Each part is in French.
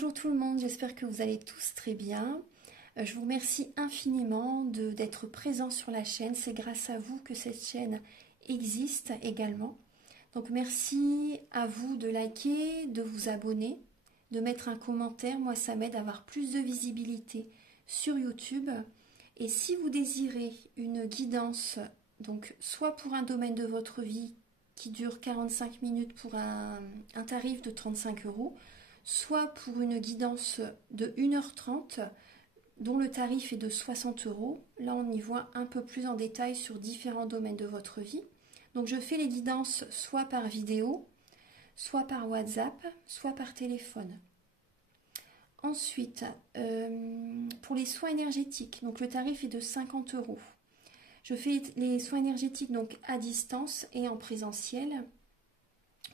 Bonjour tout le monde, j'espère que vous allez tous très bien. Je vous remercie infiniment d'être présents sur la chaîne. C'est grâce à vous que cette chaîne existe également. Donc merci à vous de liker, de vous abonner, de mettre un commentaire. Moi, ça m'aide à avoir plus de visibilité sur YouTube. Et si vous désirez une guidance, donc soit pour un domaine de votre vie qui dure 45 minutes pour un tarif de 35 €, soit pour une guidance de 1h30 dont le tarif est de 60 €. Là, on y voit un peu plus en détail sur différents domaines de votre vie. Donc, je fais les guidances soit par vidéo, soit par WhatsApp, soit par téléphone. Ensuite, pour les soins énergétiques, donc le tarif est de 50 €. Je fais les soins énergétiques donc à distance et en présentiel.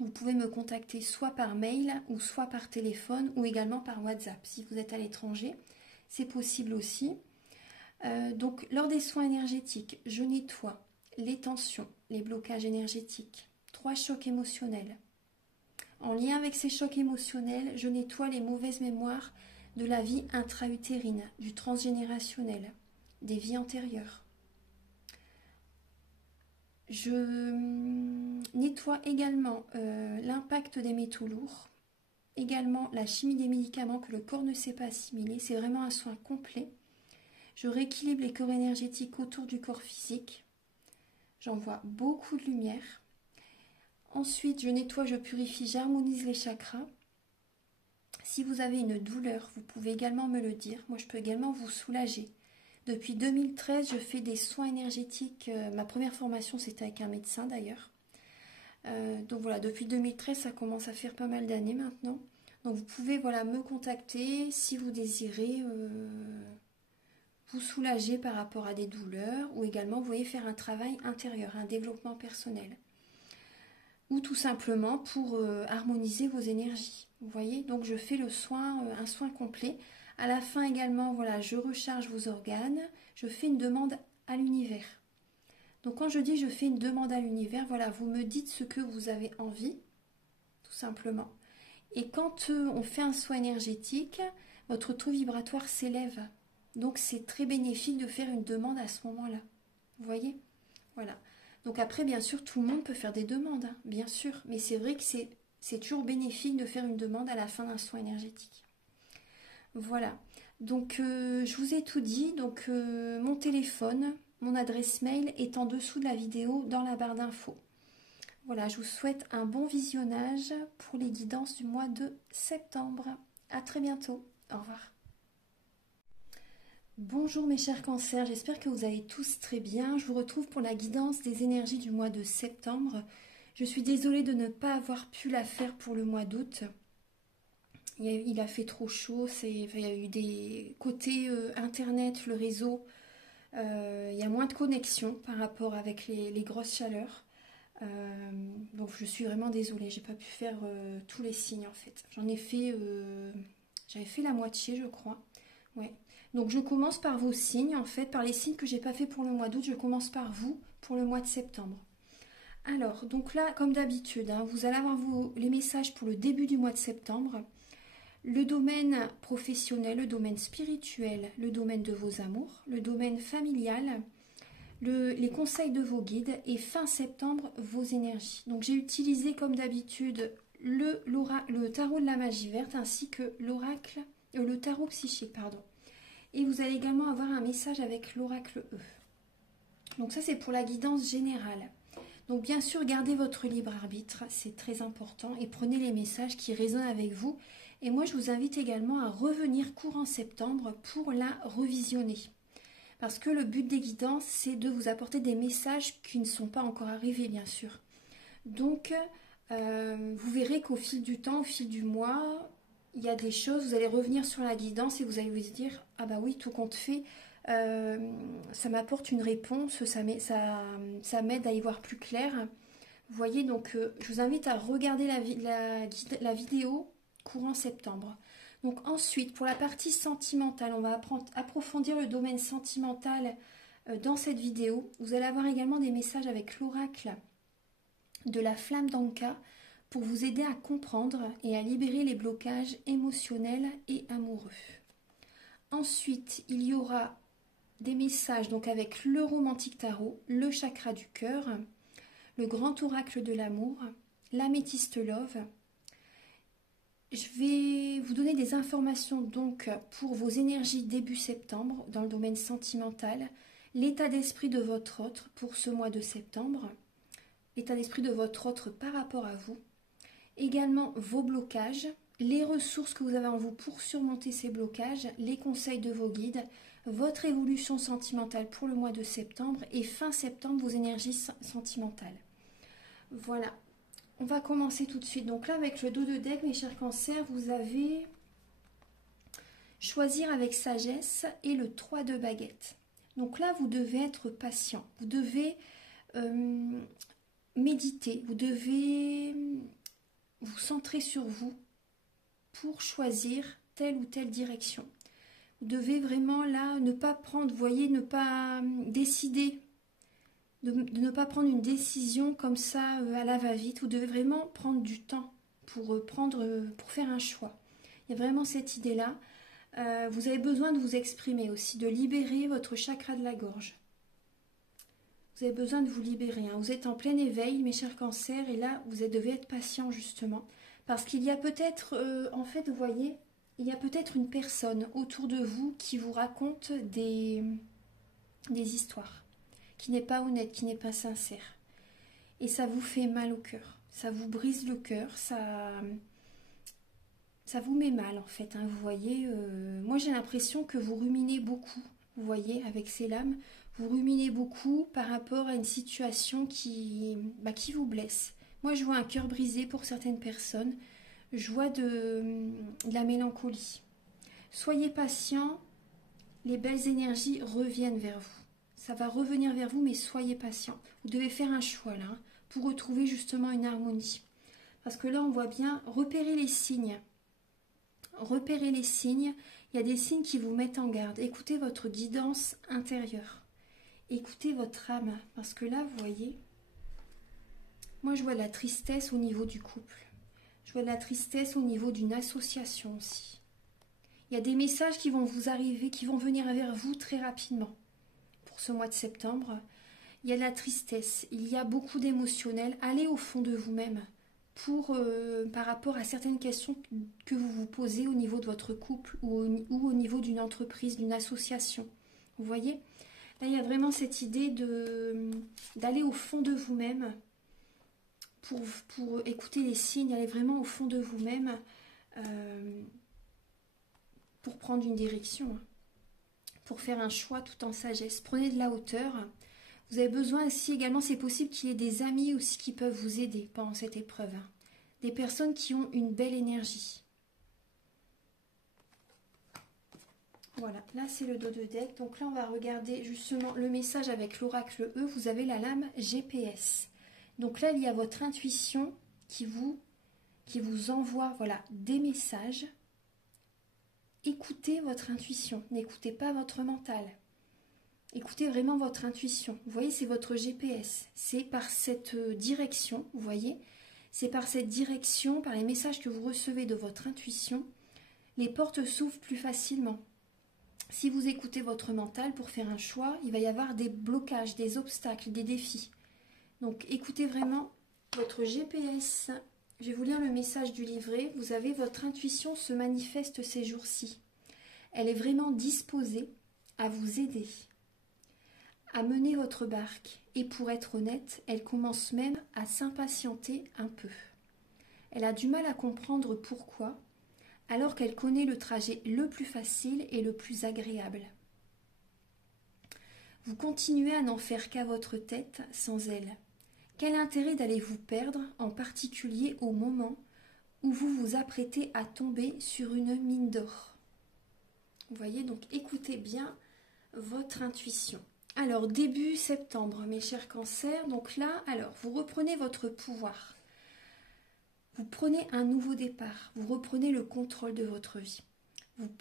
Vous pouvez me contacter soit par mail ou soit par téléphone ou également par WhatsApp. Si vous êtes à l'étranger, c'est possible aussi. Donc, lors des soins énergétiques, je nettoie les tensions, les blocages énergétiques, 3 chocs émotionnels. En lien avec ces chocs émotionnels, je nettoie les mauvaises mémoires de la vie intra-utérine, du transgénérationnel, des vies antérieures. Je nettoie également l'impact des métaux lourds, également la chimie des médicaments que le corps ne sait pas assimiler. C'est vraiment un soin complet. Je rééquilibre les corps énergétiques autour du corps physique. J'envoie beaucoup de lumière. Ensuite, je nettoie, je purifie, j'harmonise les chakras. Si vous avez une douleur, vous pouvez également me le dire. Moi, je peux également vous soulager. Depuis 2013, je fais des soins énergétiques. Ma première formation, c'était avec un médecin d'ailleurs. Donc voilà, depuis 2013, ça commence à faire pas mal d'années maintenant. Donc vous pouvez me contacter si vous désirez vous soulager par rapport à des douleurs ou également vous voyez faire un travail intérieur, un développement personnel. Ou tout simplement pour harmoniser vos énergies. Vous voyez, donc je fais le soin, un soin complet. À la fin également, voilà, je recharge vos organes, je fais une demande à l'univers. Donc quand je dis je fais une demande à l'univers, voilà, vous me dites ce que vous avez envie, tout simplement. Et quand on fait un soin énergétique, votre taux vibratoire s'élève. Donc c'est très bénéfique de faire une demande à ce moment-là. Vous voyez? Voilà. Donc après, bien sûr, tout le monde peut faire des demandes, hein, bien sûr. Mais c'est vrai que c'est toujours bénéfique de faire une demande à la fin d'un soin énergétique. Voilà, donc je vous ai tout dit, donc mon téléphone, mon adresse mail est en dessous de la vidéo dans la barre d'infos. Voilà, je vous souhaite un bon visionnage pour les guidances du mois de septembre. À très bientôt, au revoir. Bonjour mes chers cancers, j'espère que vous allez tous très bien. Je vous retrouve pour la guidance des énergies du mois de septembre. Je suis désolée de ne pas avoir pu la faire pour le mois d'août. Il a fait trop chaud, il y a eu des côtés internet, le réseau, il y a moins de connexion par rapport avec les grosses chaleurs. Donc je suis vraiment désolée, j'ai pas pu faire tous les signes en fait. J'avais fait la moitié je crois. Ouais. Donc je commence par vos signes en fait, par les signes que j'ai pas fait pour le mois d'août, je commence par vous pour le mois de septembre. Alors, donc là, comme d'habitude, hein, vous allez avoir les messages pour le début du mois de septembre. Le domaine professionnel, le domaine spirituel, le domaine de vos amours, le domaine familial, les conseils de vos guides et fin septembre, vos énergies. Donc j'ai utilisé comme d'habitude le tarot de la magie verte ainsi que le tarot psychique, pardon. Et vous allez également avoir un message avec l'oracle E. Donc ça c'est pour la guidance générale. Donc bien sûr, gardez votre libre arbitre, c'est très important et prenez les messages qui résonnent avec vous. Et moi, je vous invite également à revenir courant septembre pour la revisionner. Parce que le but des guidances, c'est de vous apporter des messages qui ne sont pas encore arrivés, bien sûr. Donc, vous verrez qu'au fil du temps, au fil du mois, il y a des choses, vous allez revenir sur la guidance et vous allez vous dire « Ah bah oui, tout compte fait, ça m'apporte une réponse, ça m'aide à y voir plus clair. » Vous voyez, donc je vous invite à regarder la vidéo courant septembre. Donc ensuite, pour la partie sentimentale, on va approfondir le domaine sentimental dans cette vidéo. Vous allez avoir également des messages avec l'oracle de la flamme d'Anka pour vous aider à comprendre et à libérer les blocages émotionnels et amoureux. Ensuite, il y aura des messages donc avec le romantique tarot, le chakra du cœur, le grand oracle de l'amour, l'améthyste love. Je vais vous donner des informations donc pour vos énergies début septembre dans le domaine sentimental, l'état d'esprit de votre autre pour ce mois de septembre, l'état d'esprit de votre autre par rapport à vous, également vos blocages, les ressources que vous avez en vous pour surmonter ces blocages, les conseils de vos guides, votre évolution sentimentale pour le mois de septembre et fin septembre vos énergies sentimentales. Voilà. On va commencer tout de suite. Donc là, avec le dos de deck, mes chers cancers, vous avez choisir avec sagesse et le 3 de baguette. Donc là, vous devez être patient. Vous devez méditer. Vous devez vous centrer sur vous pour choisir telle ou telle direction. Vous devez vraiment là ne pas prendre, vous voyez, ne pas décider. De ne pas prendre une décision comme ça à la va-vite. Vous devez vraiment prendre du temps pour faire un choix. Il y a vraiment cette idée-là. Vous avez besoin de vous exprimer aussi, de libérer votre chakra de la gorge. Vous avez besoin de vous libérer. Hein. Vous êtes en plein éveil, mes chers cancers, et là, vous devez être patient justement. Parce qu'il y a peut-être, en fait, vous voyez, il y a peut-être une personne autour de vous qui vous raconte des histoires. Qui n'est pas honnête, qui n'est pas sincère. Et ça vous fait mal au cœur. Ça vous brise le cœur, ça vous met mal en fait. Hein, vous voyez, moi j'ai l'impression que vous ruminez beaucoup. Vous voyez, avec ces lames, vous ruminez beaucoup par rapport à une situation qui vous blesse. Moi je vois un cœur brisé pour certaines personnes. Je vois de la mélancolie. Soyez patient, les belles énergies reviennent vers vous. Ça va revenir vers vous, mais soyez patient. Vous devez faire un choix là, hein, pour retrouver justement une harmonie. Parce que là, on voit bien, repérer les signes. Repérer les signes. Il y a des signes qui vous mettent en garde. Écoutez votre guidance intérieure. Écoutez votre âme. Parce que là, vous voyez, moi je vois de la tristesse au niveau du couple. Je vois de la tristesse au niveau d'une association aussi. Il y a des messages qui vont vous arriver, qui vont venir vers vous très rapidement. Pour ce mois de septembre, il y a de la tristesse, il y a beaucoup d'émotionnel. Allez au fond de vous-même par rapport à certaines questions que vous vous posez au niveau de votre couple ou au niveau d'une entreprise, d'une association. Vous voyez? Là, il y a vraiment cette idée d'aller au fond de vous-même pour écouter les signes, aller vraiment au fond de vous-même pour prendre une direction. Pour faire un choix tout en sagesse. Prenez de la hauteur. Vous avez besoin aussi également, c'est possible qu'il y ait des amis aussi qui peuvent vous aider pendant cette épreuve. Des personnes qui ont une belle énergie. Voilà, là c'est le dos de deck. Donc là on va regarder justement le message avec l'oracle E. Vous avez la lame GPS. Donc là il y a votre intuition qui vous envoie voilà, des messages. Écoutez votre intuition, n'écoutez pas votre mental. Écoutez vraiment votre intuition. Vous voyez, c'est votre GPS. C'est par cette direction, vous voyez, c'est par cette direction, par les messages que vous recevez de votre intuition, les portes s'ouvrent plus facilement. Si vous écoutez votre mental pour faire un choix, il va y avoir des blocages, des obstacles, des défis. Donc écoutez vraiment votre GPS. Je vais vous lire le message du livret. Vous avez votre intuition se manifeste ces jours-ci. Elle est vraiment disposée à vous aider, à mener votre barque. Et pour être honnête, elle commence même à s'impatienter un peu. Elle a du mal à comprendre pourquoi, alors qu'elle connaît le trajet le plus facile et le plus agréable. Vous continuez à n'en faire qu'à votre tête sans elle. Quel intérêt d'aller vous perdre, en particulier au moment où vous vous apprêtez à tomber sur une mine d'or? Vous voyez, donc écoutez bien votre intuition. Alors, début septembre, mes chers cancers, donc là, alors, vous reprenez votre pouvoir. Vous prenez un nouveau départ, vous reprenez le contrôle de votre vie.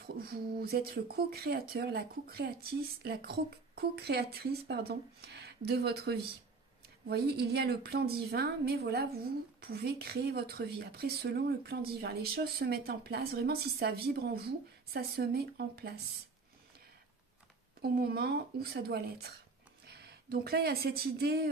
Vous êtes le co-créateur, la co-créatrice de votre vie. Vous voyez, il y a le plan divin, mais voilà, vous pouvez créer votre vie. Après, selon le plan divin, les choses se mettent en place. Vraiment, si ça vibre en vous, ça se met en place au moment où ça doit l'être. Donc là, il y a cette idée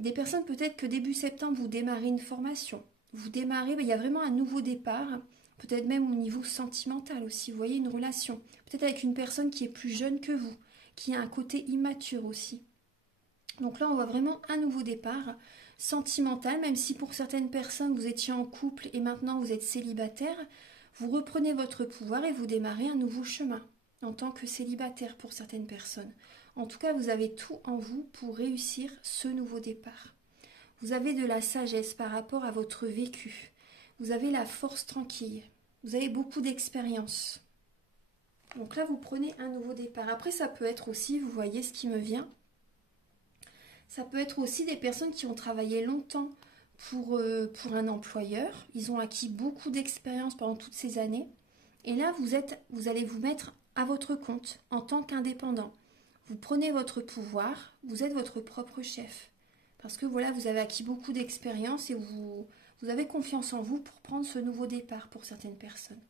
des personnes, peut-être que début septembre, vous démarrez une formation. Vous démarrez, il y a vraiment un nouveau départ, peut-être même au niveau sentimental aussi. Vous voyez, une relation. Peut-être avec une personne qui est plus jeune que vous, qui a un côté immature aussi. Donc là, on voit vraiment un nouveau départ sentimental, même si pour certaines personnes, vous étiez en couple et maintenant vous êtes célibataire, vous reprenez votre pouvoir et vous démarrez un nouveau chemin en tant que célibataire pour certaines personnes. En tout cas, vous avez tout en vous pour réussir ce nouveau départ. Vous avez de la sagesse par rapport à votre vécu. Vous avez la force tranquille. Vous avez beaucoup d'expérience. Donc là, vous prenez un nouveau départ. Après, ça peut être aussi, vous voyez ce qui me vient, ça peut être aussi des personnes qui ont travaillé longtemps pour un employeur. Ils ont acquis beaucoup d'expérience pendant toutes ces années. Et là, vous allez vous mettre à votre compte en tant qu'indépendant. Vous prenez votre pouvoir, vous êtes votre propre chef. Parce que voilà, vous avez acquis beaucoup d'expérience et vous avez confiance en vous pour prendre ce nouveau départ pour certaines personnes.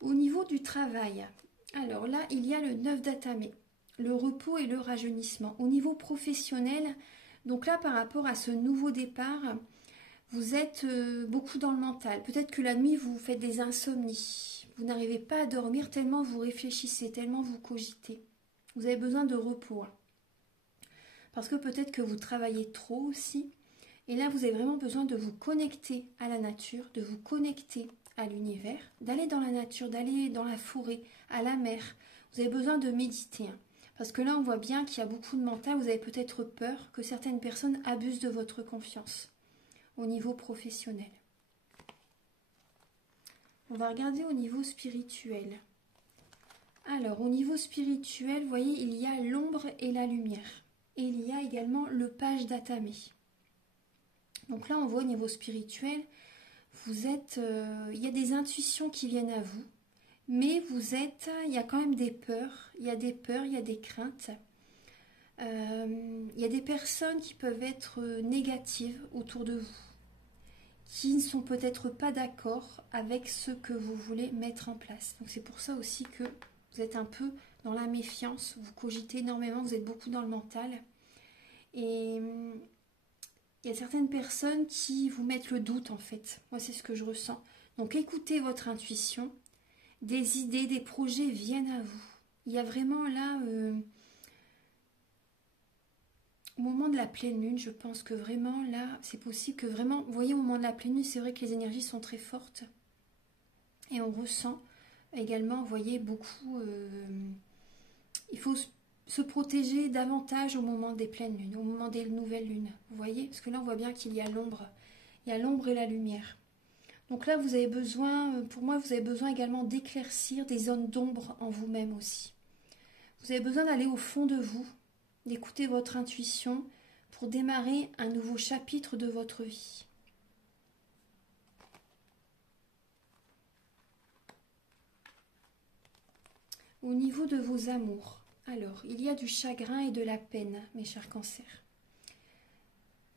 Au niveau du travail, alors là, il y a le 9 d'Atamé, le repos et le rajeunissement. Au niveau professionnel, donc là, par rapport à ce nouveau départ, vous êtes beaucoup dans le mental. Peut-être que la nuit, vous faites des insomnies. Vous n'arrivez pas à dormir tellement vous réfléchissez, tellement vous cogitez. Vous avez besoin de repos. Parce que peut-être que vous travaillez trop aussi. Et là, vous avez vraiment besoin de vous connecter à la nature, de vous connecter à l'univers, d'aller dans la nature, d'aller dans la forêt, à la mer. Vous avez besoin de méditer. Parce que là, on voit bien qu'il y a beaucoup de mental. Vous avez peut-être peur que certaines personnes abusent de votre confiance au niveau professionnel. On va regarder au niveau spirituel. Alors, au niveau spirituel, vous voyez, il y a l'ombre et la lumière. Et il y a également le page d'Atamé. Donc là, on voit au niveau spirituel, il y a des intuitions qui viennent à vous, mais il y a quand même des peurs, il y a des craintes. Il y a des personnes qui peuvent être négatives autour de vous, qui ne sont peut-être pas d'accord avec ce que vous voulez mettre en place. Donc c'est pour ça aussi que vous êtes un peu dans la méfiance, vous cogitez énormément, vous êtes beaucoup dans le mental. Et il y a certaines personnes qui vous mettent le doute en fait. Moi c'est ce que je ressens. Donc écoutez votre intuition, des idées, des projets viennent à vous. Il y a vraiment là, au moment de la pleine lune, je pense que vraiment là, c'est possible que vraiment, vous voyez au moment de la pleine lune, c'est vrai que les énergies sont très fortes. Et on ressent également, vous voyez, beaucoup, il faut se protéger davantage au moment des pleines lunes, au moment des nouvelles lunes. Vous voyez, parce que là on voit bien qu'il y a l'ombre. Il y a l'ombre et la lumière. Donc là vous avez besoin, pour moi vous avez besoin également d'éclaircir des zones d'ombre en vous-même aussi. Vous avez besoin d'aller au fond de vous, d'écouter votre intuition pour démarrer un nouveau chapitre de votre vie. Au niveau de vos amours, alors, il y a du chagrin et de la peine, mes chers cancers.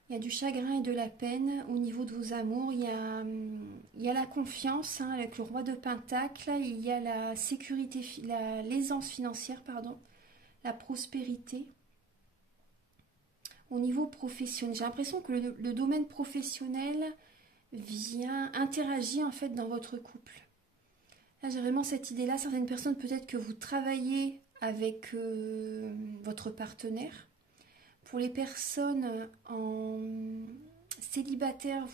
Il y a du chagrin et de la peine au niveau de vos amours. Il y a la confiance avec le roi de Pentacle. Il y a la sécurité, l'aisance financière, pardon, la prospérité. Au niveau professionnel, j'ai l'impression que le domaine professionnel vient interagir en fait dans votre couple. Là, j'ai vraiment cette idée-là. Certaines personnes, peut-être que vous travaillez avec votre partenaire. Pour les personnes en célibataire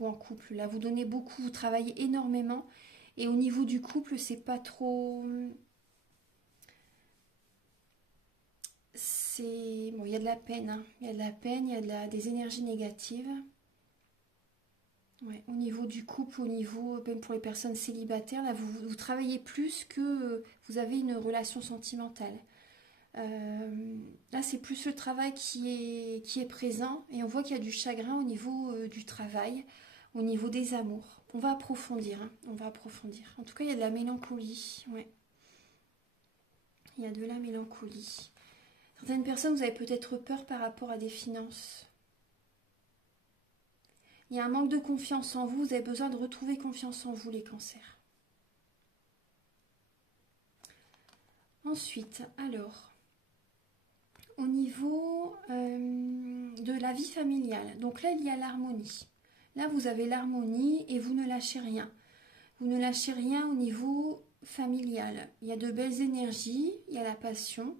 ou en couple, là, vous donnez beaucoup, vous travaillez énormément. Et au niveau du couple, c'est pas trop... Bon, il y a de la peine, hein. Il y a de la peine, il y a des énergies négatives. Ouais, au niveau du couple, au niveau, même pour les personnes célibataires, là, vous travaillez plus que vous avez une relation sentimentale. Là, c'est plus le travail qui est présent et on voit qu'il y a du chagrin au niveau du travail, au niveau des amours. On va approfondir, hein, on va approfondir. En tout cas, il y a de la mélancolie. Ouais. Il y a de la mélancolie. Certaines personnes, vous avez peut-être peur par rapport à des finances. Il y a un manque de confiance en vous. Vous avez besoin de retrouver confiance en vous, les cancers. Ensuite, alors, au niveau de la vie familiale. Donc là, il y a l'harmonie. Là, vous avez l'harmonie et vous ne lâchez rien. Vous ne lâchez rien au niveau familial. Il y a de belles énergies, il y a la passion.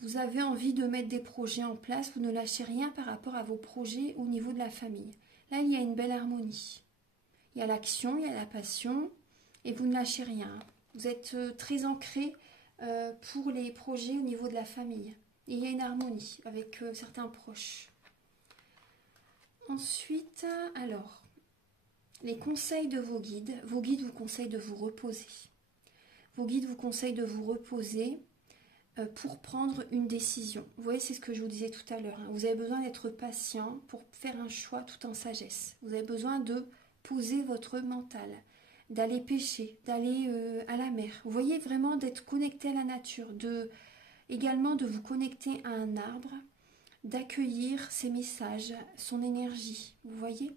Vous avez envie de mettre des projets en place, vous ne lâchez rien par rapport à vos projets au niveau de la famille. Là, il y a une belle harmonie. Il y a l'action, il y a la passion et vous ne lâchez rien. Vous êtes très ancré pour les projets au niveau de la famille. Et il y a une harmonie avec certains proches. Ensuite, alors, les conseils de vos guides. Vos guides vous conseillent de vous reposer. Vos guides vous conseillent de vous reposer pour prendre une décision. Vous voyez, c'est ce que je vous disais tout à l'heure. Hein. Vous avez besoin d'être patient pour faire un choix tout en sagesse. Vous avez besoin de poser votre mental, d'aller pêcher, d'aller à la mer. Vous voyez, vraiment d'être connecté à la nature, également de vous connecter à un arbre, d'accueillir ses messages, son énergie. Vous voyez,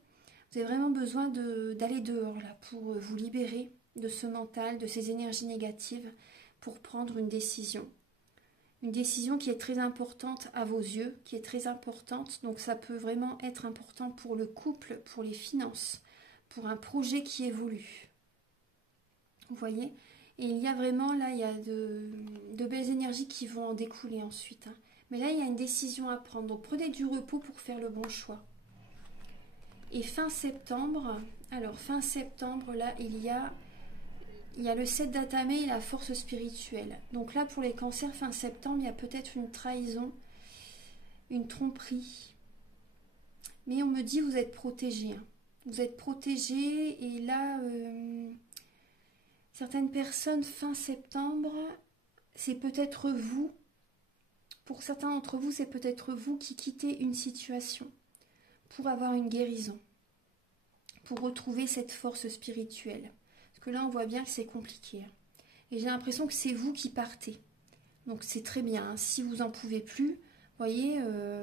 vous avez vraiment besoin d'aller dehors là pour vous libérer de ce mental, de ces énergies négatives pour prendre une décision. Une décision qui est très importante à vos yeux, qui est très importante. Donc ça peut vraiment être important pour le couple, pour les finances, pour un projet qui évolue. Vous voyez? Et il y a vraiment, là, il y a de belles énergies qui vont en découler ensuite. Hein. Mais là, il y a une décision à prendre. Donc prenez du repos pour faire le bon choix. Et fin septembre, alors fin septembre, là, il y a le 7 d'Atame et la force spirituelle. Donc là, pour les cancers, fin septembre, il y a peut-être une trahison, une tromperie. Mais on me dit, vous êtes protégés. Hein. Vous êtes protégés et là, certaines personnes, fin septembre, c'est peut-être vous. Pour certains d'entre vous, c'est peut-être vous qui quittez une situation pour avoir une guérison, pour retrouver cette force spirituelle. Parce que là, on voit bien que c'est compliqué. Et j'ai l'impression que c'est vous qui partez. Donc c'est très bien. Hein. Si vous n'en pouvez plus, vous voyez,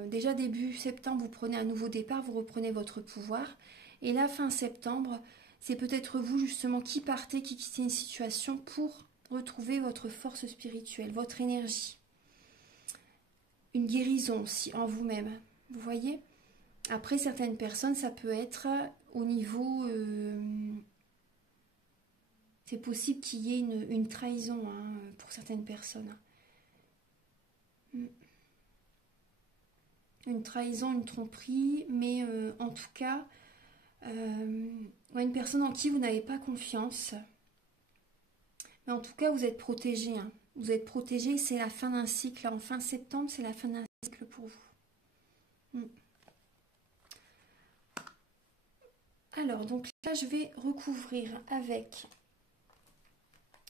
déjà début septembre, vous prenez un nouveau départ, vous reprenez votre pouvoir. Et là, fin septembre, c'est peut-être vous justement qui partez, qui quittez une situation pour retrouver votre force spirituelle, votre énergie. Une guérison aussi en vous-même. Vous voyez ? Après, certaines personnes, ça peut être au niveau... c'est possible qu'il y ait une trahison hein, pour certaines personnes. Une trahison, une tromperie, mais en tout cas, une personne en qui vous n'avez pas confiance. Mais en tout cas, vous êtes protégé. Hein. Vous êtes protégé, c'est la fin d'un cycle. En fin septembre, c'est la fin d'un cycle pour vous. Alors, donc là, je vais recouvrir avec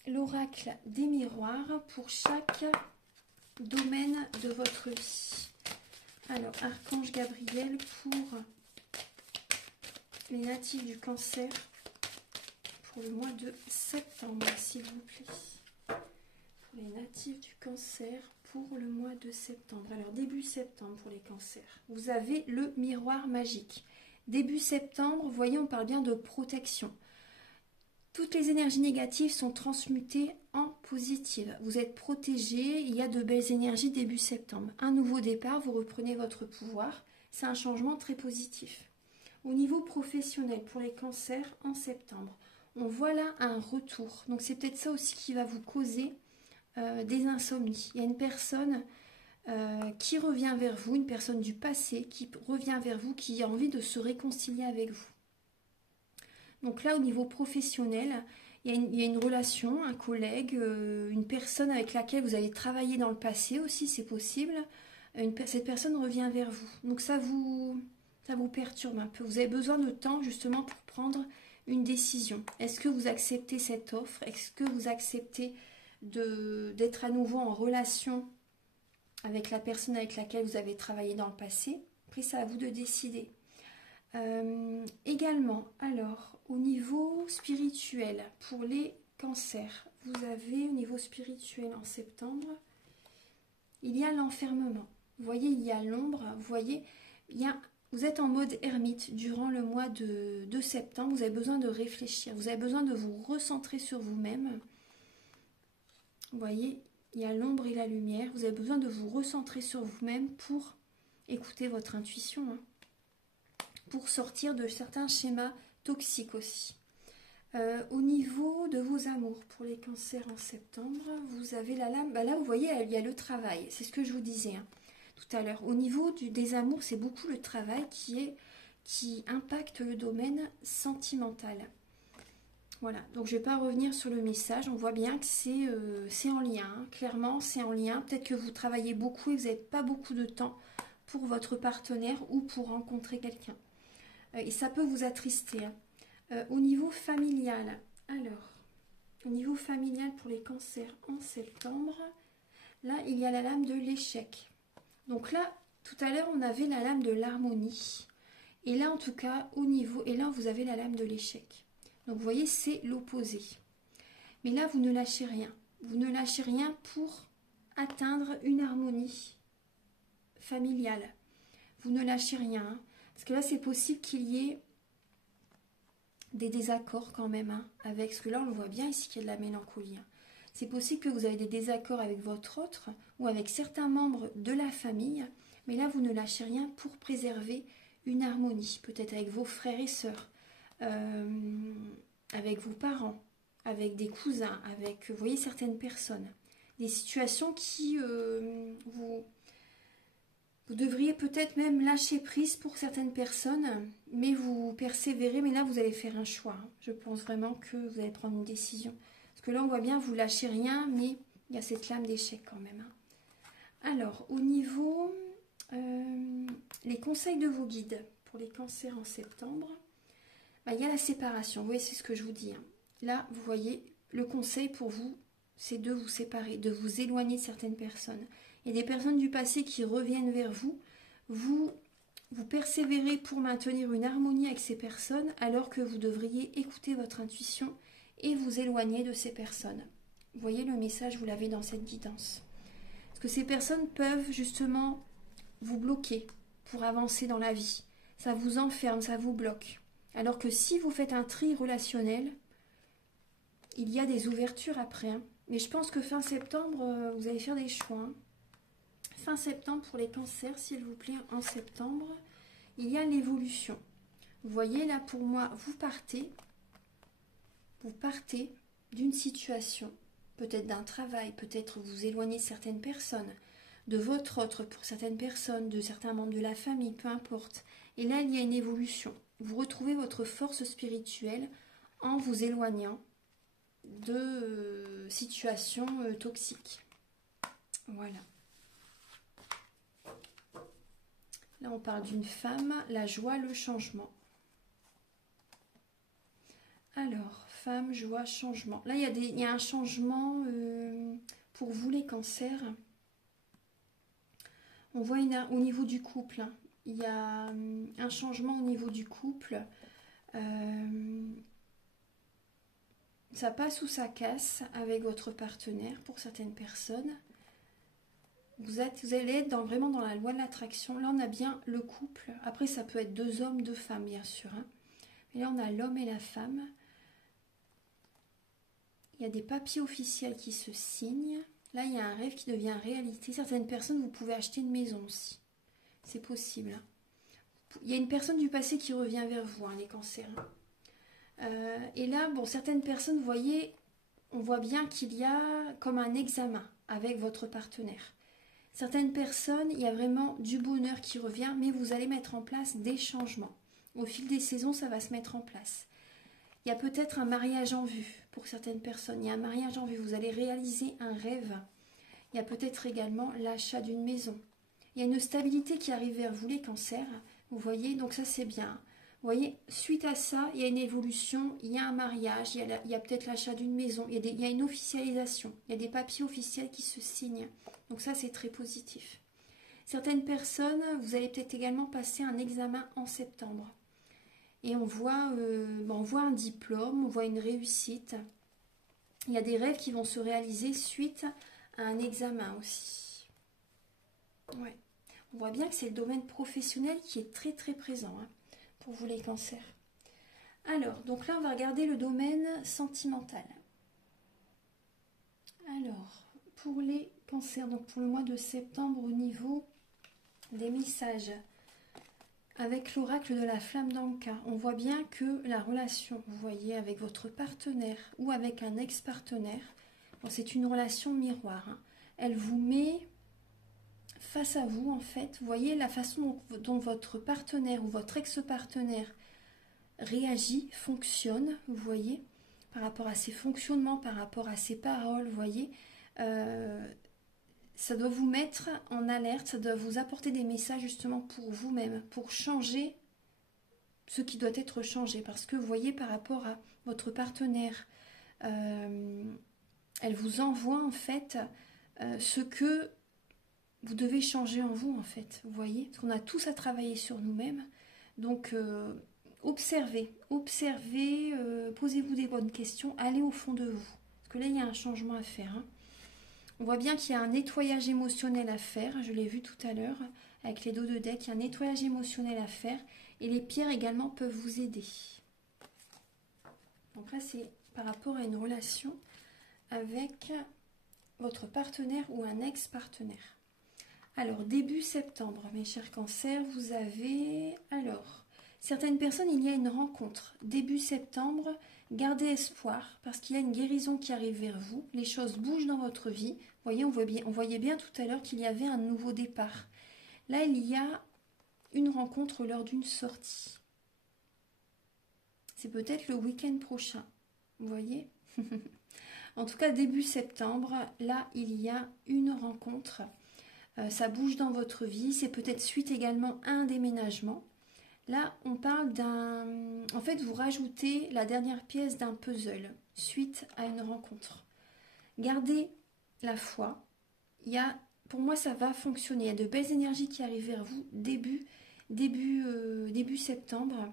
l'oracle des miroirs pour chaque domaine de votre vie. Alors, Archange Gabriel pour les natifs du cancer pour le mois de septembre, s'il vous plaît. Pour les natifs du cancer pour le mois de septembre. Alors, début septembre pour les cancers. Vous avez le miroir magique. Début septembre, vous voyez, on parle bien de protection. Toutes les énergies négatives sont transmutées en positives. Vous êtes protégé, il y a de belles énergies début septembre. Un nouveau départ, vous reprenez votre pouvoir. C'est un changement très positif. Au niveau professionnel, pour les cancers, en septembre, on voit là un retour. Donc c'est peut-être ça aussi qui va vous causer des insomnies. Il y a une personne qui revient vers vous, une personne du passé qui revient vers vous, qui a envie de se réconcilier avec vous. Donc là, au niveau professionnel, il y a une relation, un collègue, une personne avec laquelle vous avez travaillé dans le passé aussi, c'est possible. Cette personne revient vers vous. Donc ça vous perturbe un peu. Vous avez besoin de temps justement pour prendre une décision. Est-ce que vous acceptez cette offre? Est-ce que vous acceptez d'être à nouveau en relation avec la personne avec laquelle vous avez travaillé dans le passé? Après, c'est à vous de décider. Également, alors, au niveau spirituel, pour les cancers, vous avez au niveau spirituel en septembre, il y a l'enfermement. Vous voyez, il y a l'ombre, vous voyez, vous êtes en mode ermite durant le mois de septembre, vous avez besoin de réfléchir, vous avez besoin de vous recentrer sur vous-même. Vous voyez, il y a l'ombre et la lumière, vous avez besoin de vous recentrer sur vous-même pour écouter votre intuition, hein, pour sortir de certains schémas toxiques aussi. Au niveau de vos amours, pour les cancers en septembre, vous avez la lame, là vous voyez, il y a le travail, c'est ce que je vous disais, hein, tout à l'heure. Au niveau des amours, c'est beaucoup le travail qui impacte le domaine sentimental. Voilà, donc je ne vais pas revenir sur le message, on voit bien que c'est en lien, hein. Clairement c'est en lien. Peut-être que vous travaillez beaucoup et vous n'avez pas beaucoup de temps pour votre partenaire ou pour rencontrer quelqu'un. Et ça peut vous attrister, hein. Au niveau familial, alors, au niveau familial pour les cancers en septembre, là il y a la lame de l'échec. Donc là, tout à l'heure on avait la lame de l'harmonie. Et là en tout cas, au niveau, et là vous avez la lame de l'échec. Donc vous voyez, c'est l'opposé. Mais là, vous ne lâchez rien. Vous ne lâchez rien pour atteindre une harmonie familiale. Vous ne lâchez rien. Hein, parce que là, c'est possible qu'il y ait des désaccords quand même. Hein, avec, parce que là, on le voit bien ici qu'il y a de la mélancolie. Hein. C'est possible que vous avez des désaccords avec votre autre ou avec certains membres de la famille. Mais là, vous ne lâchez rien pour préserver une harmonie. Peut-être avec vos frères et sœurs. Avec vos parents, avec des cousins, avec, vous voyez, certaines personnes. Des situations qui, vous devriez peut-être même lâcher prise pour certaines personnes, mais vous persévérez, mais là, vous allez faire un choix. Hein. Je pense vraiment que vous allez prendre une décision. Parce que là, on voit bien, vous lâchez rien, mais il y a cette lame d'échec quand même. Hein. Alors, au niveau, les conseils de vos guides pour les cancers en septembre, il y a la séparation, vous voyez, c'est ce que je vous dis. Hein. Là, vous voyez, le conseil pour vous, c'est de vous séparer, de vous éloigner de certaines personnes. Il y a des personnes du passé qui reviennent vers vous. Vous persévérez pour maintenir une harmonie avec ces personnes, alors que vous devriez écouter votre intuition et vous éloigner de ces personnes. Vous voyez, le message, vous l'avez dans cette guidance. Parce que ces personnes peuvent justement vous bloquer pour avancer dans la vie. Ça vous enferme, ça vous bloque. Alors que si vous faites un tri relationnel, il y a des ouvertures après. Hein. Mais je pense que fin septembre, vous allez faire des choix. Hein. Fin septembre pour les cancers, s'il vous plaît, en septembre, il y a l'évolution. Vous voyez, là, pour moi, vous partez d'une situation, peut-être d'un travail, peut-être vous éloignez de certaines personnes, de votre autre pour certaines personnes, de certains membres de la famille, peu importe. Et là, il y a une évolution. Vous retrouvez votre force spirituelle en vous éloignant de situations toxiques. Voilà. Là, on parle d'une femme, la joie, le changement. Alors, femme, joie, changement. Là, il y a un changement pour vous, les cancers. On voit au niveau du couple, hein. Il y a un changement au niveau du couple. Ça passe ou ça casse avec votre partenaire pour certaines personnes. Vous allez être vraiment dans la loi de l'attraction. Là, on a bien le couple. Après, ça peut être deux hommes, deux femmes, bien sûr. Hein. Mais là, on a l'homme et la femme. Il y a des papiers officiels qui se signent. Là, il y a un rêve qui devient réalité. Certaines personnes, vous pouvez acheter une maison aussi. C'est possible. Hein. Il y a une personne du passé qui revient vers vous, hein, les cancers. Et là, bon, certaines personnes, vous voyez, on voit bien qu'il y a comme un examen avec votre partenaire. Certaines personnes, il y a vraiment du bonheur qui revient, mais vous allez mettre en place des changements. Au fil des saisons, ça va se mettre en place. Il y a peut-être un mariage en vue pour certaines personnes. Il y a un mariage en vue, vous allez réaliser un rêve. Il y a peut-être également l'achat d'une maison. Il y a une stabilité qui arrive vers vous, les cancers. Vous voyez, donc ça c'est bien. Vous voyez, suite à ça, il y a une évolution, il y a un mariage, il y a peut-être l'achat d'une maison, il y a une officialisation, il y a des papiers officiels qui se signent. Donc ça, c'est très positif. Certaines personnes, vous allez peut-être également passer un examen en septembre. Et on voit un diplôme, on voit une réussite. Il y a des rêves qui vont se réaliser suite à un examen aussi. Ouais. On voit bien que c'est le domaine professionnel qui est très très présent hein, pour vous les cancers. Alors, donc là on va regarder le domaine sentimental. Alors, pour les cancers, donc pour le mois de septembre au niveau des messages, avec l'oracle de la flamme d'Anka, on voit bien que la relation, vous voyez, avec votre partenaire ou avec un ex-partenaire, bon, c'est une relation miroir. Hein. Elle vous met face à vous, en fait. Vous voyez la façon dont votre partenaire ou votre ex-partenaire réagit, fonctionne, vous voyez, par rapport à ses fonctionnements, par rapport à ses paroles, vous voyez. Ça doit vous mettre en alerte, ça doit vous apporter des messages justement pour vous-même, pour changer ce qui doit être changé. Parce que vous voyez par rapport à votre partenaire, elle vous envoie en fait ce que vous devez changer en vous en fait. Vous voyez, parce qu'on a tous à travailler sur nous-mêmes. Donc observez, posez-vous des bonnes questions, allez au fond de vous. Parce que là il y a un changement à faire. Hein. On voit bien qu'il y a un nettoyage émotionnel à faire, je l'ai vu tout à l'heure avec les dos de deck, il y a un nettoyage émotionnel à faire et les pierres également peuvent vous aider. Donc là c'est par rapport à une relation avec votre partenaire ou un ex-partenaire. Alors début septembre, mes chers cancers, vous avez... Alors, certaines personnes, il y a une rencontre. Début septembre, gardez espoir parce qu'il y a une guérison qui arrive vers vous. Les choses bougent dans votre vie. Vous voyez, on voyait bien tout à l'heure qu'il y avait un nouveau départ. Là, il y a une rencontre lors d'une sortie. C'est peut-être le week-end prochain. Vous voyez. En tout cas, début septembre, là, il y a une rencontre. Ça bouge dans votre vie. C'est peut-être suite également à un déménagement. Là, on parle d'un... En fait, vous rajoutez la dernière pièce d'un puzzle suite à une rencontre. Gardez la foi. Pour moi, ça va fonctionner. Il y a de belles énergies qui arrivent vers vous début septembre.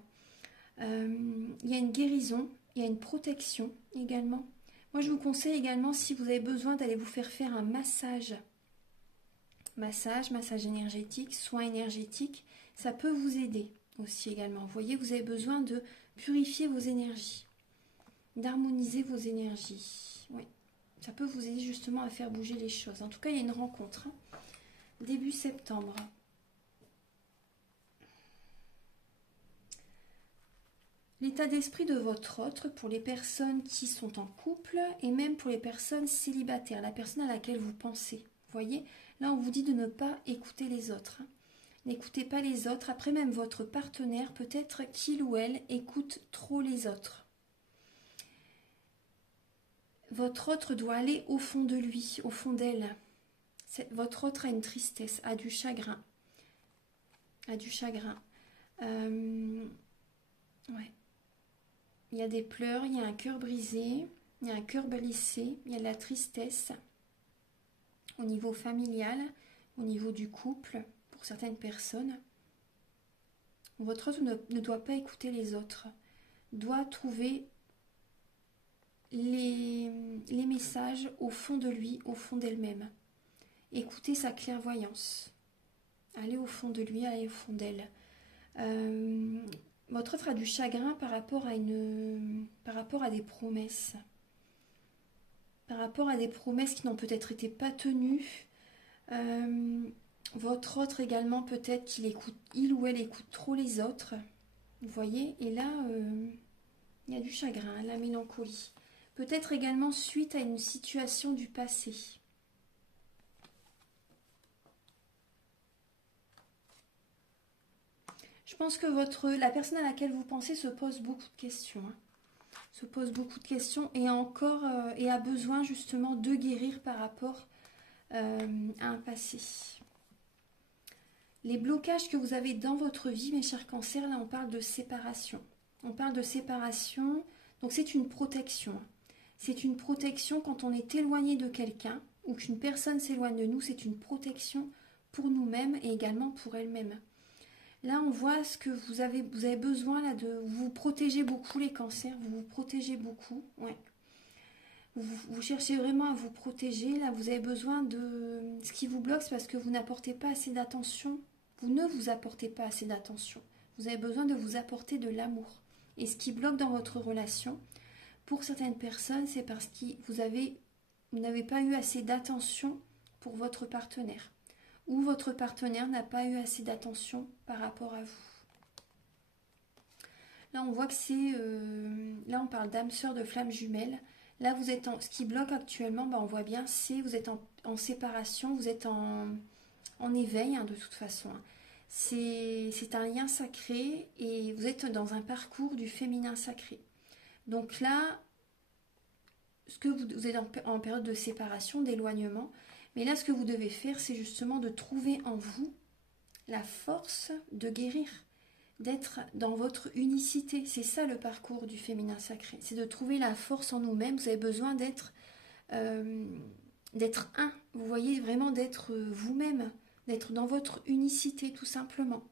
Il y a une guérison, il y a une protection également. Moi, je vous conseille également, si vous avez besoin, d'aller vous faire un massage. Massage énergétique, soin énergétique. Ça peut vous aider aussi également. Vous voyez, vous avez besoin de purifier vos énergies, d'harmoniser vos énergies. Oui, ça peut vous aider justement à faire bouger les choses. En tout cas, il y a une rencontre. Hein. Début septembre. L'état d'esprit de votre autre pour les personnes qui sont en couple et même pour les personnes célibataires, la personne à laquelle vous pensez. Vous voyez, là on vous dit de ne pas écouter les autres. Hein. N'écoutez pas les autres. Après même votre partenaire, peut-être qu'il ou elle écoute trop les autres. Votre autre doit aller au fond de lui, au fond d'elle. Votre autre a une tristesse, a du chagrin. A du chagrin. Ouais. Il y a des pleurs, il y a un cœur brisé, il y a un cœur blessé, il y a de la tristesse au niveau familial, au niveau du couple, pour certaines personnes. Votre autre ne doit pas écouter les autres, doit trouver les messages au fond de lui, au fond d'elle-même. Écoutez sa clairvoyance. Allez au fond de lui, allez au fond d'elle. Votre autre a du chagrin par rapport à des promesses. Par rapport à des promesses qui n'ont peut-être été pas tenues. Votre autre également, peut-être il ou elle écoute trop les autres. Vous voyez, et là, il y a du chagrin, la mélancolie. Peut-être également suite à une situation du passé. Je pense que la personne à laquelle vous pensez se pose beaucoup de questions. Hein. Se pose beaucoup de questions et a besoin justement de guérir par rapport à un passé. Les blocages que vous avez dans votre vie, mes chers cancers, là on parle de séparation. On parle de séparation, donc c'est une protection. C'est une protection quand on est éloigné de quelqu'un ou qu'une personne s'éloigne de nous, c'est une protection pour nous-mêmes et également pour elle-même. Là, on voit ce que vous avez besoin là de vous protéger beaucoup les cancers, vous vous protégez beaucoup. Ouais. Vous cherchez vraiment à vous protéger. Là, vous avez besoin de... Ce qui vous bloque, c'est parce que vous n'apportez pas assez d'attention. Vous ne vous apportez pas assez d'attention. Vous avez besoin de vous apporter de l'amour. Et ce qui bloque dans votre relation, pour certaines personnes, c'est parce que vous n'avez pas eu assez d'attention pour votre partenaire. Ou votre partenaire n'a pas eu assez d'attention par rapport à vous. Là, on voit que c'est... là, on parle d'âme sœur, de flamme jumelle. Là, vous êtes ce qui bloque actuellement, on voit bien, c'est vous êtes en séparation, vous êtes en éveil, de toute façon. C'est un lien sacré et vous êtes dans un parcours du féminin sacré. Donc là, ce que vous êtes en période de séparation, d'éloignement, mais là, ce que vous devez faire, c'est justement de trouver en vous la force de guérir, d'être dans votre unicité. C'est ça le parcours du féminin sacré. C'est de trouver la force en nous-mêmes. Vous avez besoin d'être un. Vous voyez, vraiment d'être vous-même, d'être dans votre unicité, tout simplement.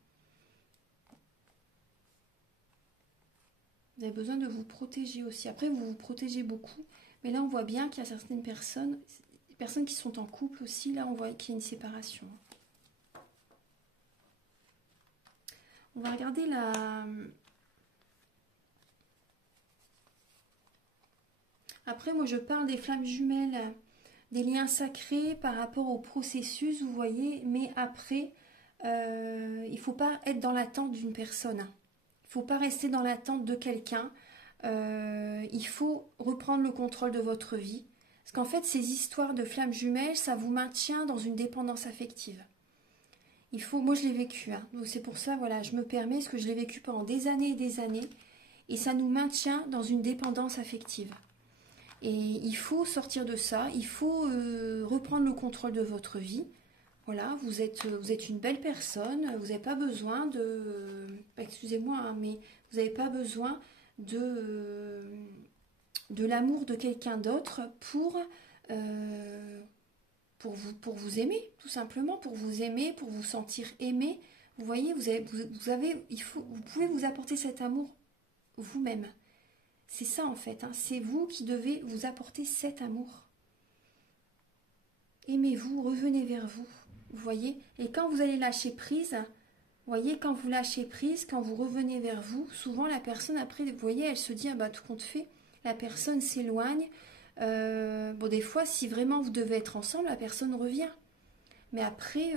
Vous avez besoin de vous protéger aussi. Après, vous vous protégez beaucoup. Mais là, on voit bien qu'il y a certaines personnes, des personnes qui sont en couple aussi. Là, on voit qu'il y a une séparation. On va regarder la... Après, moi, je parle des flammes jumelles, des liens sacrés par rapport au processus, vous voyez. Mais après, il ne faut pas être dans l'attente d'une personne. Il ne faut pas rester dans l'attente de quelqu'un. Il faut reprendre le contrôle de votre vie. Parce qu'en fait, ces histoires de flammes jumelles, ça vous maintient dans une dépendance affective. Moi je l'ai vécu, donc c'est pour ça, voilà, je me permets, parce que je l'ai vécu pendant des années, et ça nous maintient dans une dépendance affective. Et il faut sortir de ça, il faut reprendre le contrôle de votre vie. Voilà, vous êtes une belle personne, vous n'avez pas besoin de... excusez-moi, mais vous n'avez pas besoin de l'amour de quelqu'un d'autre pour vous aimer, tout simplement, pour vous aimer, pour vous sentir aimé. Vous voyez, vous pouvez vous apporter cet amour vous-même. C'est ça en fait, c'est vous qui devez vous apporter cet amour. Aimez-vous, revenez vers vous, vous voyez. Et quand vous allez lâcher prise, vous voyez, quand vous lâchez prise, quand vous revenez vers vous, souvent la personne après, vous voyez, elle se dit, tout compte fait, la personne s'éloigne. Des fois, si vraiment vous devez être ensemble, la personne revient. Mais après,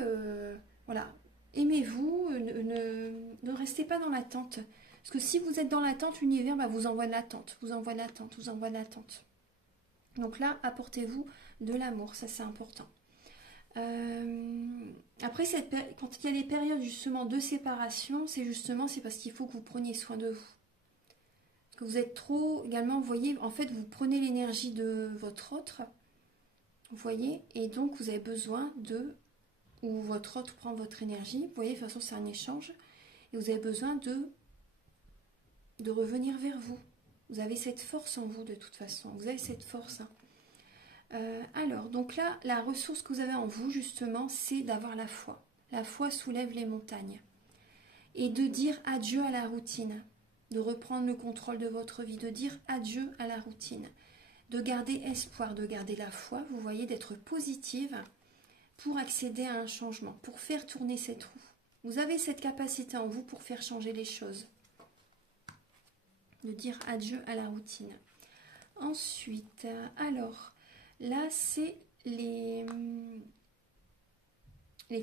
voilà, aimez-vous, ne restez pas dans l'attente. Parce que si vous êtes dans l'attente, l'univers vous envoie de l'attente, vous envoie de l'attente, vous envoie de l'attente. Donc là, apportez-vous de l'amour, ça c'est important. Après, quand il y a des périodes justement de séparation, c'est parce qu'il faut que vous preniez soin de vous. Que vous êtes trop, également, vous voyez, en fait, vous prenez l'énergie de votre autre, vous voyez, et donc vous avez besoin ou votre autre prend votre énergie, vous voyez, de toute façon, c'est un échange, et vous avez besoin de revenir vers vous. Vous avez cette force en vous, de toute façon, vous avez cette force. Alors, donc là, la ressource que vous avez en vous, justement, c'est d'avoir la foi. La foi soulève les montagnes. Et de dire adieu à la routine. De reprendre le contrôle de votre vie, de dire adieu à la routine, de garder espoir, de garder la foi, vous voyez, d'être positive pour accéder à un changement, pour faire tourner cette roue. Vous avez cette capacité en vous pour faire changer les choses, de dire adieu à la routine. Ensuite, alors, là, c'est les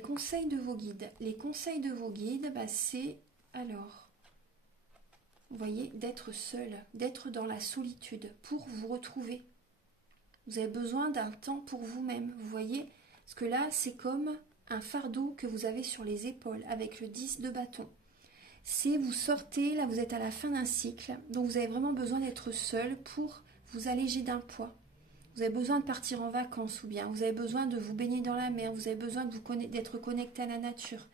conseils de vos guides. Les conseils de vos guides, c'est, alors... Vous voyez, d'être seul, d'être dans la solitude pour vous retrouver. Vous avez besoin d'un temps pour vous-même, vous voyez. Parce que là, c'est comme un fardeau que vous avez sur les épaules avec le 10 de bâton. C'est vous sortez, là vous êtes à la fin d'un cycle, donc vous avez vraiment besoin d'être seul pour vous alléger d'un poids. Vous avez besoin de partir en vacances ou bien vous avez besoin de vous baigner dans la mer, vous avez besoin d'être connecté à la nature.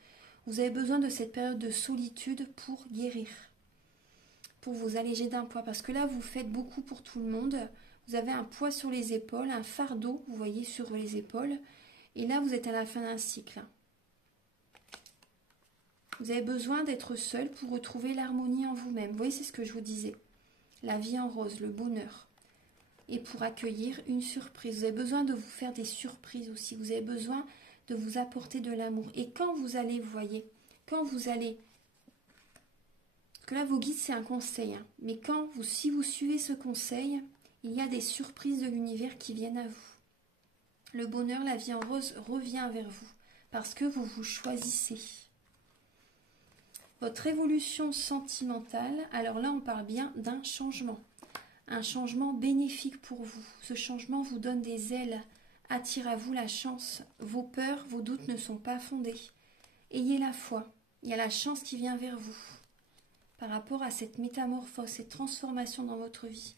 Vous avez besoin de cette période de solitude pour guérir. Pour vous alléger d'un poids, parce que là vous faites beaucoup pour tout le monde, vous avez un poids sur les épaules, un fardeau, vous voyez, sur les épaules, et là vous êtes à la fin d'un cycle. Vous avez besoin d'être seul pour retrouver l'harmonie en vous-même. Vous voyez, c'est ce que je vous disais, la vie en rose, le bonheur. et pour accueillir une surprise. Vous avez besoin de vous faire des surprises aussi. Vous avez besoin de vous apporter de l'amour. Et quand vous allez, vous voyez, quand vous allez, parce que là vos guides c'est un conseil, hein, mais si vous suivez ce conseil, il y a des surprises de l'univers qui viennent à vous. Le bonheur, la vie en rose revient vers vous parce que vous vous choisissez. Votre évolution sentimentale, alors là on parle bien d'un changement. Un changement bénéfique pour vous. Ce changement vous donne des ailes, attire à vous la chance. Vos peurs, vos doutes ne sont pas fondés. Ayez la foi. Il y a la chance qui vient vers vous. Par rapport à cette métamorphose, cette transformation dans votre vie.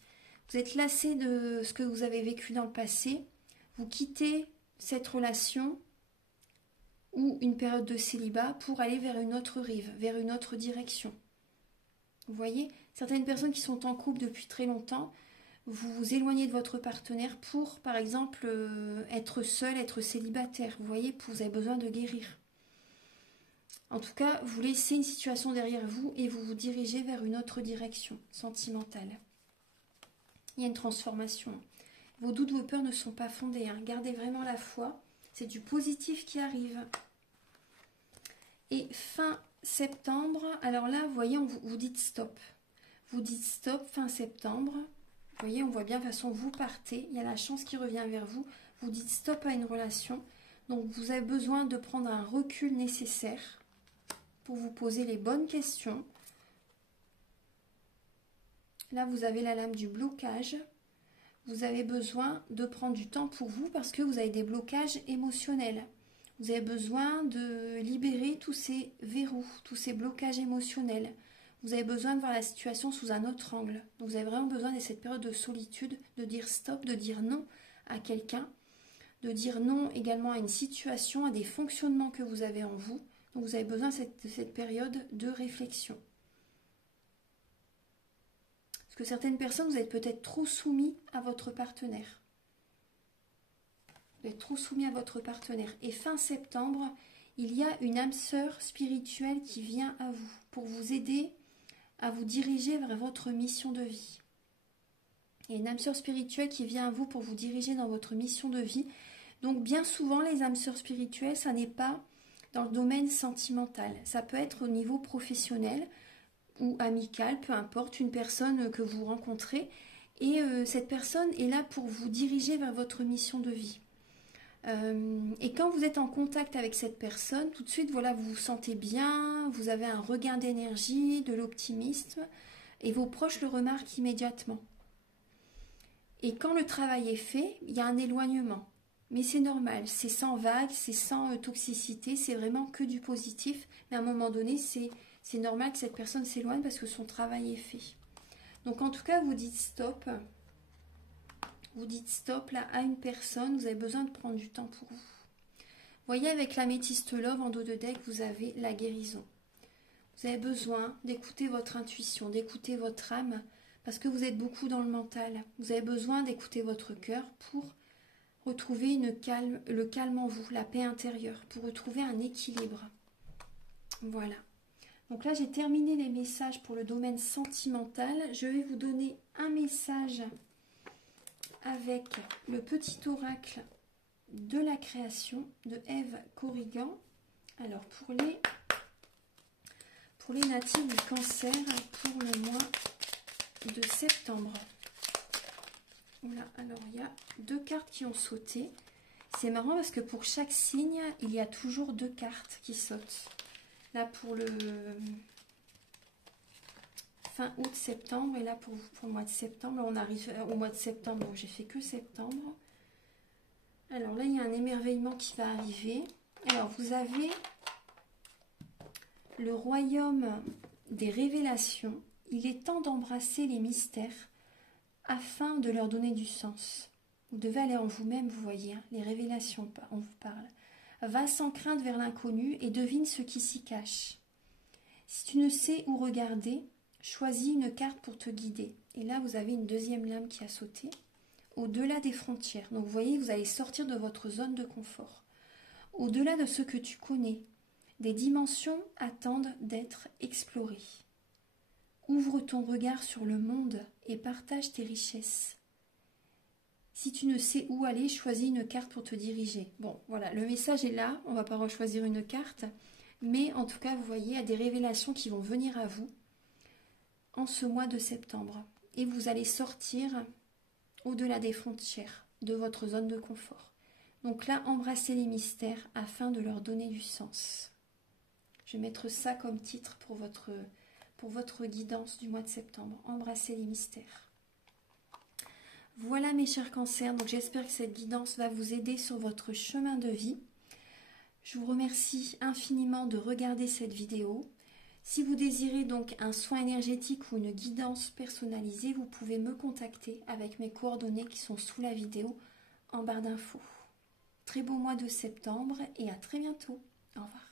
Vous êtes lassé de ce que vous avez vécu dans le passé. Vous quittez cette relation ou une période de célibat pour aller vers une autre rive, vers une autre direction. Vous voyez, certaines personnes qui sont en couple depuis très longtemps, vous vous éloignez de votre partenaire pour, par exemple, être seul, être célibataire. Vous voyez, vous avez besoin de guérir. En tout cas, vous laissez une situation derrière vous et vous vous dirigez vers une autre direction sentimentale. Il y a une transformation. Vos doutes, vos peurs ne sont pas fondés. Hein. Gardez vraiment la foi. C'est du positif qui arrive. Et fin septembre, alors là, vous voyez, vous dites stop. Vous dites stop fin septembre. Vous voyez, on voit bien, de toute façon, vous partez. Il y a la chance qui revient vers vous. Vous dites stop à une relation. Donc, vous avez besoin de prendre un recul nécessaire pour vous poser les bonnes questions. Là, vous avez la lame du blocage. Vous avez besoin de prendre du temps pour vous parce que vous avez des blocages émotionnels. Vous avez besoin de libérer tous ces verrous, tous ces blocages émotionnels. Vous avez besoin de voir la situation sous un autre angle. Donc vous avez vraiment besoin de cette période de solitude, de dire stop, de dire non à quelqu'un, de dire non également à une situation, à des fonctionnements que vous avez en vous. Donc vous avez besoin de cette période de réflexion. Parce que certaines personnes, vous êtes peut-être trop soumis à votre partenaire. Vous êtes trop soumis à votre partenaire. Et fin septembre, il y a une âme sœur spirituelle qui vient à vous pour vous aider à vous diriger vers votre mission de vie. Il y a une âme sœur spirituelle qui vient à vous pour vous diriger dans votre mission de vie. Donc bien souvent, les âmes sœurs spirituelles, ça n'est pas dans le domaine sentimental. Ça peut être au niveau professionnel ou amical, peu importe, une personne que vous rencontrez. Et cette personne est là pour vous diriger vers votre mission de vie. Et quand vous êtes en contact avec cette personne, tout de suite, voilà, vous vous sentez bien, vous avez un regain d'énergie, de l'optimisme, et vos proches le remarquent immédiatement. Et quand le travail est fait, il y a un éloignement. Mais c'est normal, c'est sans vague, c'est sans toxicité, c'est vraiment que du positif. Mais à un moment donné, c'est normal que cette personne s'éloigne parce que son travail est fait. Donc en tout cas, vous dites stop. Vous dites stop là à une personne, vous avez besoin de prendre du temps pour vous. Vous voyez, avec l'améthyste love en dos de deck, vous avez la guérison. Vous avez besoin d'écouter votre intuition, d'écouter votre âme, parce que vous êtes beaucoup dans le mental. Vous avez besoin d'écouter votre cœur pour retrouver le calme en vous, la paix intérieure, pour retrouver un équilibre. Voilà. Donc là, j'ai terminé les messages pour le domaine sentimental. Je vais vous donner un message avec le petit oracle de la création de Eve Corrigan. Alors pour les natifs du cancer, pour le mois de septembre. Voilà, alors il y a 2 cartes qui ont sauté. C'est marrant parce que pour chaque signe, il y a toujours 2 cartes qui sautent. Là pour le fin août-septembre et là pour le mois de septembre. On arrive au mois de septembre, donc j'ai fait que septembre. Alors là, il y a un émerveillement qui va arriver. Alors vous avez le royaume des révélations. Il est temps d'embrasser les mystères afin de leur donner du sens. Vous devez aller en vous-même, vous voyez, hein, les révélations, on vous parle. Va sans crainte vers l'inconnu et devine ce qui s'y cache. Si tu ne sais où regarder, choisis une carte pour te guider. Et là, vous avez une deuxième lame qui a sauté. Au-delà des frontières. Donc, vous voyez, vous allez sortir de votre zone de confort. Au-delà de ce que tu connais, des dimensions attendent d'être explorées. Ouvre ton regard sur le monde et partage tes richesses. Si tu ne sais où aller, choisis une carte pour te diriger. Bon, voilà, le message est là. On ne va pas rechoisir une carte. Mais en tout cas, vous voyez, il y a des révélations qui vont venir à vous en ce mois de septembre. Et vous allez sortir au-delà des frontières, de votre zone de confort. Donc là, embrassez les mystères afin de leur donner du sens. Je vais mettre ça comme titre pour votre guidance du mois de septembre. Embrassez les mystères. Voilà mes chers cancers, donc j'espère que cette guidance va vous aider sur votre chemin de vie. Je vous remercie infiniment de regarder cette vidéo. Si vous désirez donc un soin énergétique ou une guidance personnalisée, vous pouvez me contacter avec mes coordonnées qui sont sous la vidéo en barre d'infos. Très beau mois de septembre et à très bientôt. Au revoir.